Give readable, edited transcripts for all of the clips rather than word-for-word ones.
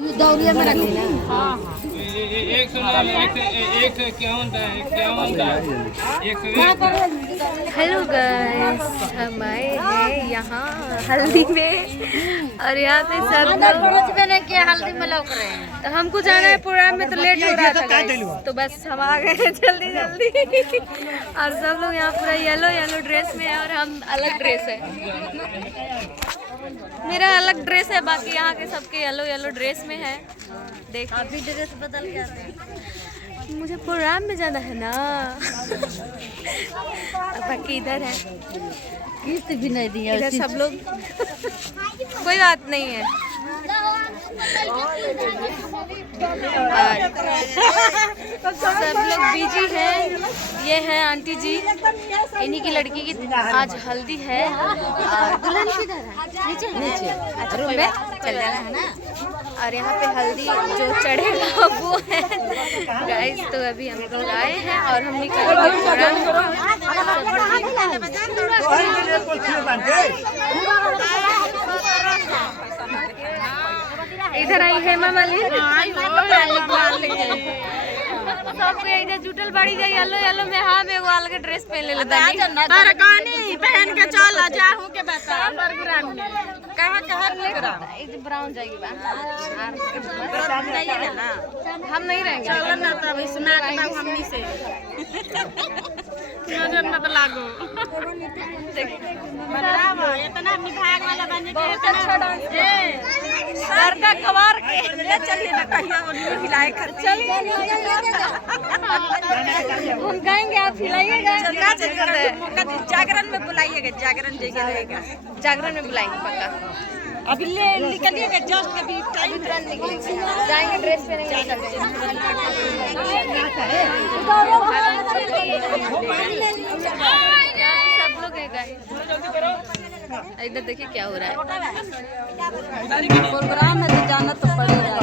दौरिया में रख लेना। एक इक्यावन का हेलो गाइस, हम आए हैं यहाँ हल्दी में और यहाँ पे सब लोग हल्दी में लौक रहे हैं। तो हमको जाना है प्रोग्राम में, तो लेट हो रहा था guys, तो बस हम आ गए हैं जल्दी जल्दी। और सब लोग यहाँ पूरा येलो येलो ड्रेस में है और हम अलग ड्रेस है। मेरा अलग ड्रेस है, बाकी यहाँ के सबके येलो येलो ड्रेस में है। देख अभी ड्रेस बदल के आते हैं। मुझे प्रोग्राम में जाना है ना। बाकी इधर है, किस्त भी नहीं दी है इधर सब लोग कोई बात नहीं है। सब लोग बिजी हैं। ये है आंटी जी, इन्हीं की लड़की की आज हल्दी है। और दुल्हन किधर है? नीचे नीचे रूम में चल जाना है ना। और यहाँ पे हल्दी जो चढ़ेगा वो है गाइस। तो अभी हम लोग आए हैं और हम निकलेंगे प्रोग्राम। इधर आई हेमा मालिनी, सबको इधर जुटल बाड़ी जाए येलो येलो में। हाँ मैं वाल के ड्रेस पहन ले लेता पहन के चल जाहू के बता प्रोग्राम में कहां ब्राउन जाएगी बा। जाइएगा ना, हम नहीं रहेंगे। चलो ना तब सुना के बाबू हमनी से नजर मत लागो। बताओ इतना विभाग वाला बन के इतना लड़का कवार के ले चलिए ना कहिया उन्हें हिलाए खर्चे हम गाएंगे, आप हिलाइएगा। जागरण में बुलाइएगा, जागरण जैसे रहेगा। जागरण में बुलाएंगे पक्का। अभी ले निकलिएगा जस्ट अभी टाइम जाएंगे ड्रेस पहनेंगे। सब लोग है गाइस। इधर देखिए क्या हो रहा है। प्रोग्राम में तो जाना तो पड़ेगा।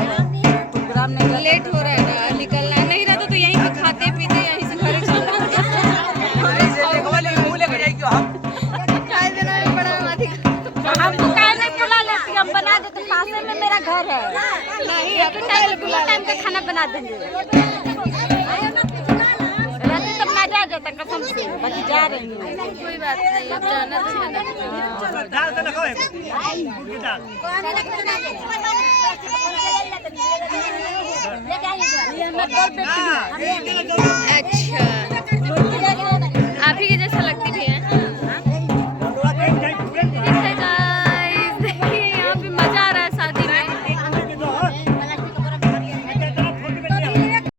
प्रोग्राम नहीं लेट हो रहा है ना, निकलना है। नहीं रहता तो यहीं पे खाते पीते यहीं से घर चल रहा है। हमको काहे नहीं बुला लेती, हम बना देते पासे में मेरा घर है। नहीं एक टाइम का खाना बना देंगे। रहते तब ना जा जाता कसम से, बाकी जा रही हूँ। कोई बात नहीं, अब जाना तो है ना। अच्छा